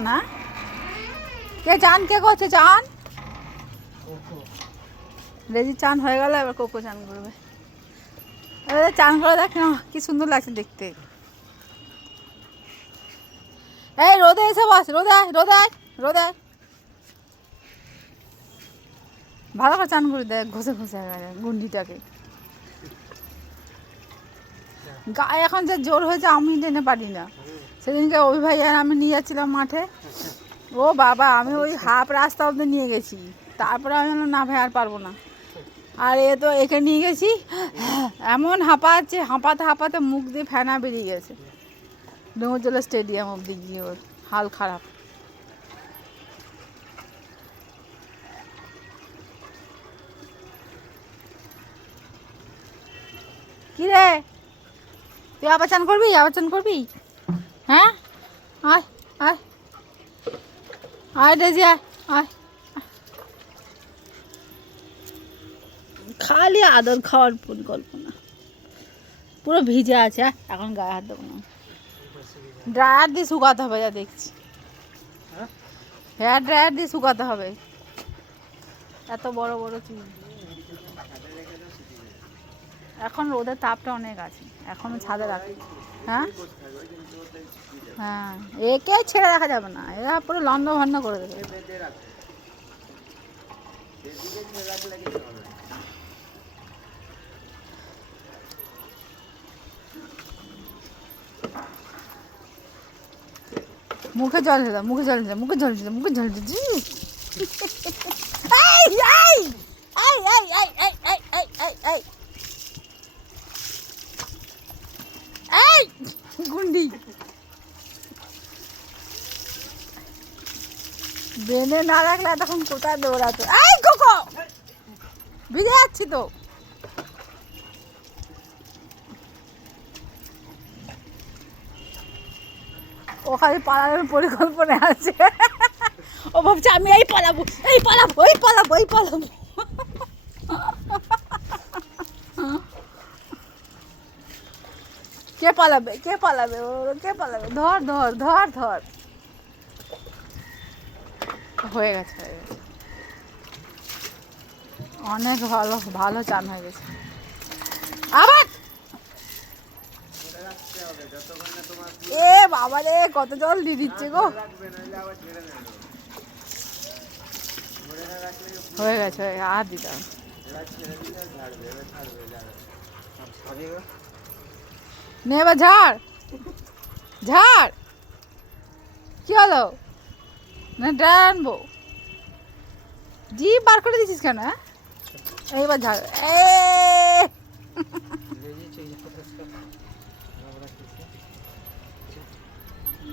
না কে চান কে করছে চান রেজি চান হয়ে গেল এবার কোকো চান করবে এবার চান করে দেখ না কি সুন্দর লাগছে দেখতে এই রোদে এসে বস রোদে রোদে রোদে ভালো করে চান করে দেখ ঘষে ঘষে গুন্ডিটাকে গায়ে এখন যে জোর হয়েছে আমি টেনে পারি না সেদিনকে ওই ভাই আর আমি নিয়ে যাচ্ছিলাম মাঠে ও বাবা আমি ওই হাফ রাস্তা অব্দি নিয়ে গেছি তারপরে আমি বললাম না ভাই আর পারবো না আর এ তো একে নিয়ে গেছি এমন হাঁপাচ্ছে হাঁপাতে হাঁপাতে মুখ দিয়ে ফেনা বেরিয়ে গেছে ডুমুরজলা স্টেডিয়াম অব্দি গিয়ে ওর হাল খারাপ কি রে তুই আবার চান করবি হ্যাঁ আয় আয় আয় রেজি আয় আয় খালি আদর খাওয়ার পরিকল্পনা পুরো ভিজে আছে এখন গায়ে হাত দেবো না ড্রায়ার দিয়ে শুকাতে হবে যা দেখছি হেয়ার ড্রায়ার দিয়ে শুকাতে হবে এত বড় বড় চুল এখন রোদের তাপটা অনেক আছে এখনো ছাদে রাখি হ্যাঁ হ্যাঁ একে ছেড়ে রাখা যাবে না এরা পুরো লন্ড ভন্ড করে দেবে মুখে জল দিলাম মুখে জল দিচ্ছি গুন্ডি বেনে না রাখলে তখন কোথায় দৌড়াতো এই কোকো ভিজে যাচ্ছি তো ওখানে পালানোর পরিকল্পনা আছে ও ভাবছে আমি এই পালাবো কে পালাবে ধর হয়ে গেছে অনেক ভালো চান হয়ে গেছে আবার এ বাবা রে কত জল দিয়ে দিচ্ছে গো হয়ে গেছে আর দিতাম নে এবার ঝাড় কি হলো না ড্রায়ার আনবো জিভ বার করে দিচ্ছিস কেন এইবার ঝাড়